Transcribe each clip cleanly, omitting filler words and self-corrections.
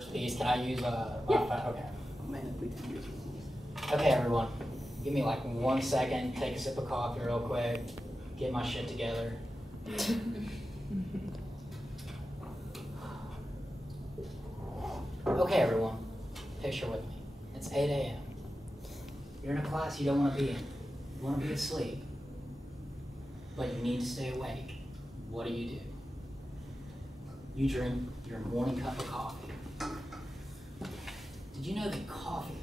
Piece. Can I use my phone? Okay. Okay, everyone. Give me like 1 second. Take a sip of coffee real quick. Get my shit together. Okay, everyone. Picture with me. It's 8 a.m. You're in a class you don't want to be in. You want to be asleep. But you need to stay awake. What do? You drink your morning cup of coffee. Did you know that coffee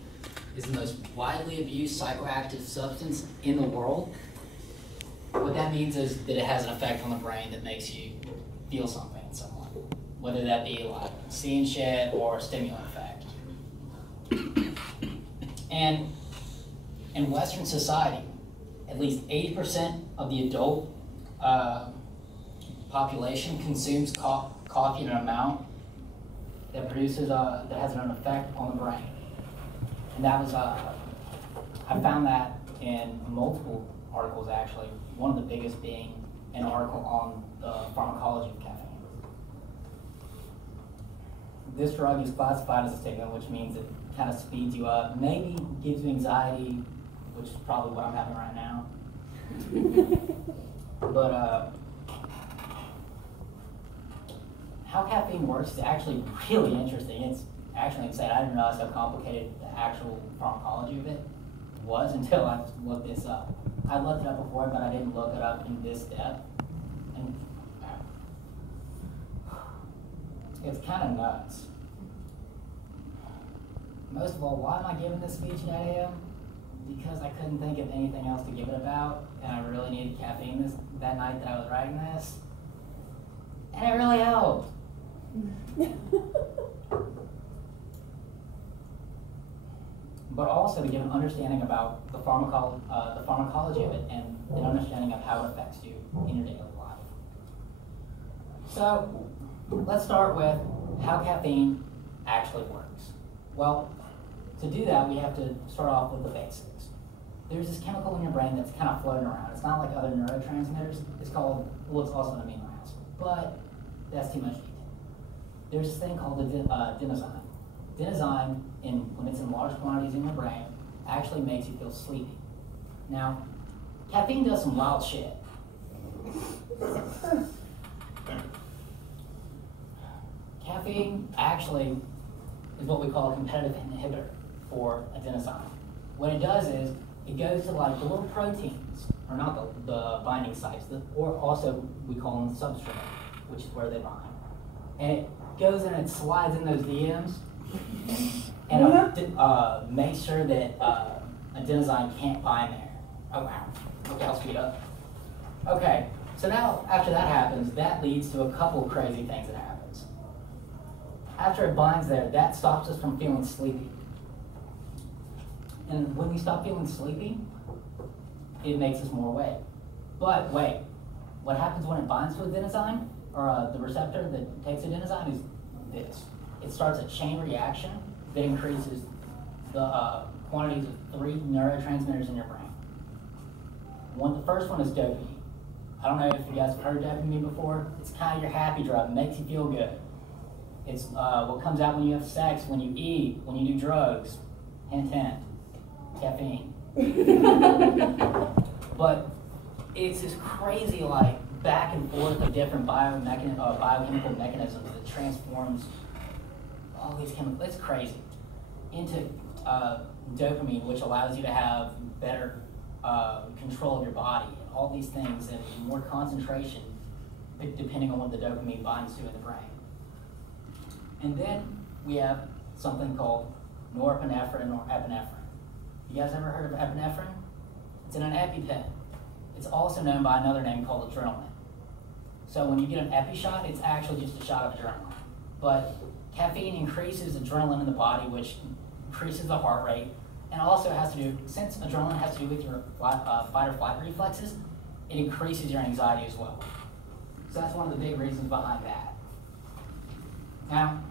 is the most widely abused psychoactive substance in the world? What that means is that it has an effect on the brain that makes you feel something in some way, whether that be like seeing shit or a stimulant effect. And in Western society, at least 80% of the adult population consumes coffee in an amount that produces that has an effect on the brain. And that was I found that in multiple articles actually. One of the biggest being an article on the pharmacology of caffeine. This drug is classified as a stimulant, which means it kind of speeds you up, maybe gives you anxiety, which is probably what I'm having right now. But how caffeine works is actually really interesting. It's actually insane. I didn't realize how complicated the actual pharmacology of it was until I looked this up. I looked it up before, but I didn't look it up in this depth. And it's kind of nuts. Most of all, why am I giving this speech at 8 a.m.? Because I couldn't think of anything else to give it about, and I really needed caffeine that night that I was writing this. And it really helped. But also to give an understanding about the pharmacology of it and an understanding of how it affects you in your daily life. So let's start with how caffeine actually works. Well, to do that, we have to start off with the basics. There's this chemical in your brain that's kind of floating around. It's not like other neurotransmitters. It's called, well, it's also an amino acid, but that's too much detail. There's this thing called adenosine. Adenosine, when it's in large quantities in your brain, actually makes you feel sleepy. Now, caffeine does some wild shit. Caffeine actually is what we call a competitive inhibitor for adenosine. What it does is, it goes to like the little proteins, or not the binding sites, or also we call them the substrate, which is where they bind. And it goes in and it slides in those DMs and makes sure that adenosine can't bind there. Oh wow. Okay, I'll speed up. Okay, so now after that happens, that leads to a couple crazy things that happens. After it binds there, that stops us from feeling sleepy. And when we stop feeling sleepy, it makes us more awake. But wait, what happens when it binds to adenosine, or the receptor that takes adenosine, is this. It starts a chain reaction that increases the quantities of 3 neurotransmitters in your brain. The first one is dopamine. I don't know if you guys have heard of dopamine before. It's kind of your happy drug. It makes you feel good. It's what comes out when you have sex, when you eat, when you do drugs. Hint, hint. Caffeine. But it's this crazy like back and forth of different biochemical mechanisms that transforms all these chemicals. It's crazy. Into dopamine, which allows you to have better control of your body, and all these things, and more concentration depending on what the dopamine binds to in the brain. And then we have something called norepinephrine or epinephrine. You guys ever heard of epinephrine? It's in an EpiPen. It's also known by another name called adrenaline. So when you get an epi shot, it's actually just a shot of adrenaline. But caffeine increases adrenaline in the body, which increases the heart rate, and also has to do, since adrenaline has to do with your fight or flight reflexes, it increases your anxiety as well. So that's one of the big reasons behind that. Now,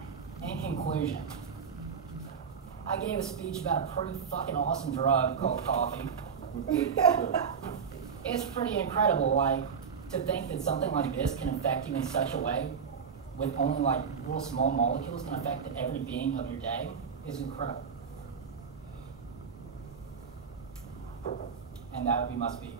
in conclusion, I gave a speech about a pretty fucking awesome drug called coffee. It's pretty incredible, like, to think that something like this can affect you in such a way with only like real small molecules can affect every being of your day is incredible. And that would be my speech.